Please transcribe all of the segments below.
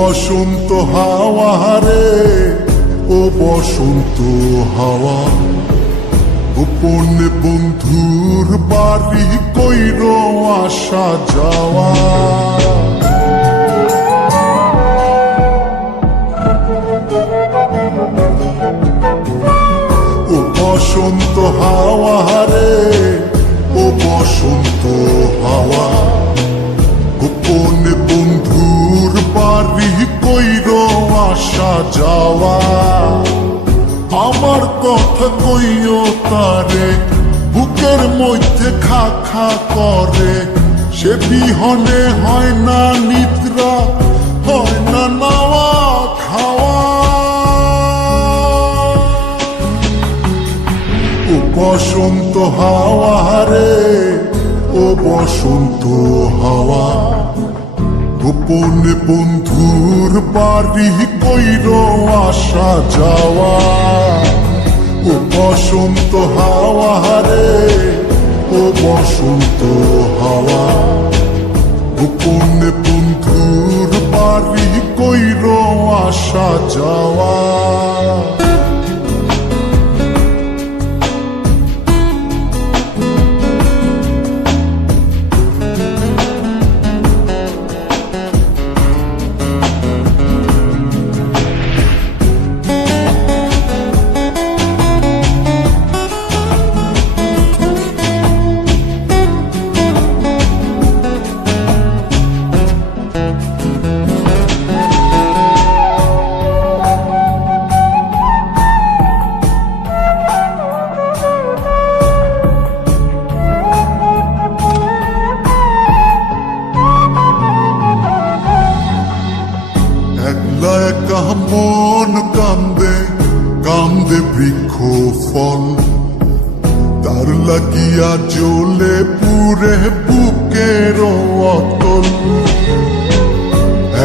বসন্ত হাওয়া রে, ও বসন্ত হাওয়া, গোপনে বন্ধুর বাড়ি কইর আসা যাওয়া। ও বসন্ত হাওয়া রে, ও বসন্ত হাওয়া, গোপনে বন্ধুর বাড়ি কইর আসা যাওয়া। আমার কথা কইও তারে, বুকের মধ্যে খা খা করে, সে বিহনে হয় না নিদ্রা, হয় না নাওয়া খাওয়া। ও বসন্ত হাওয়া রে, ও বসন্ত হাওয়া, গোপনে বন্ধুর বাড়ি কইর আসা যাওয়া। ও বসন্ত হাওয়া রে, ও বসন্ত হাওয়া, গোপনে বন্ধুর বাড়ি কইর আসা যাওয়া। একা মন কান্দে, কান্দে বৃক্ষ ফল, তার লাগিয়া জ্বলে পুরে বুকের অতল।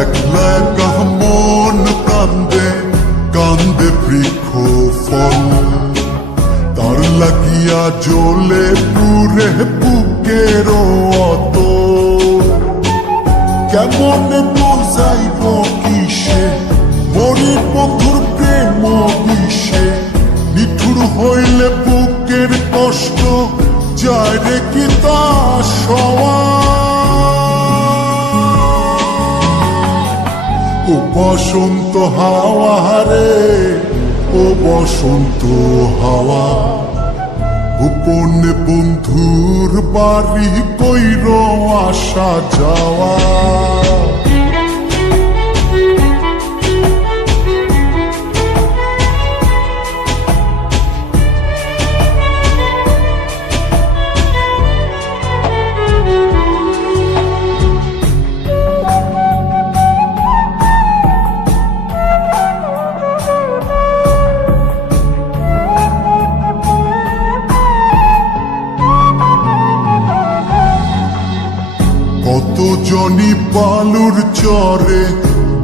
একলা একা মন কান্দে, কান্দে বৃক্ষ ফল, তার লাগিয়া জ্বলে পুরে বুকের অতল। কেমনে বুঝাইব কিসে মরির বন্ধুর প্রেম বিষে, নিঠুর হইলে বুকের কষ্ট যায় রে কি তা সওয়া। ও বসন্ত হাওয়া রে, ও বসন্ত হাওয়া, গোপনে বন্ধুর বাড়ি কইর আসা যাওয়া। কত জনি বালুর চরে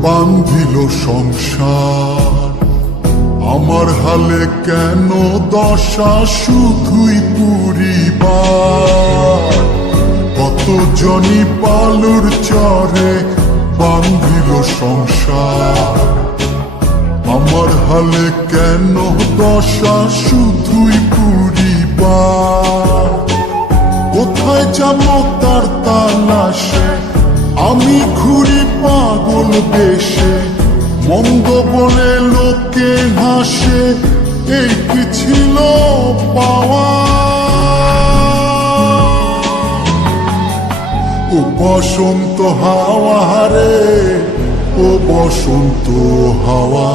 বান্ধিল সংসার, আমার হালে কেন দশা শুধুই পুরিবার। কত জনি বালুর চরে বান্ধিল সংসার, আমার হালে কেন দশা শুধুই পুরিবার। কোথায় যাবো তার তালাশে, আমি ঘুরি পাগল বেশে, মন্দ বলে লোকে হাসে, এই কি ছিল পাওয়া। ও বসন্ত হাওয়া রে, ও বসন্ত হাওয়া,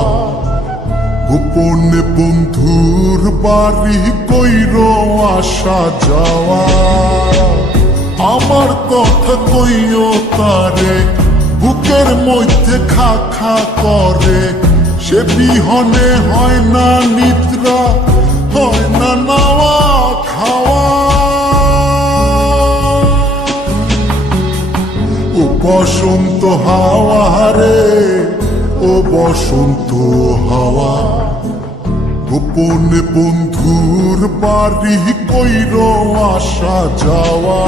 গোপনে বন্ধুর বাড়ি কইর আসা যাওয়া। আমার কথা কইও তারে, বুকের মধ্যে খা খা করে, সে বিহনে হয় না নিদ্রা, হয় না নাওয়া খাওয়া। ও বসন্ত হাওয়া রে, ও বসন্ত হাওয়া, গোপনে বন্ধুর বাড়ি কইর আসা যাওয়া।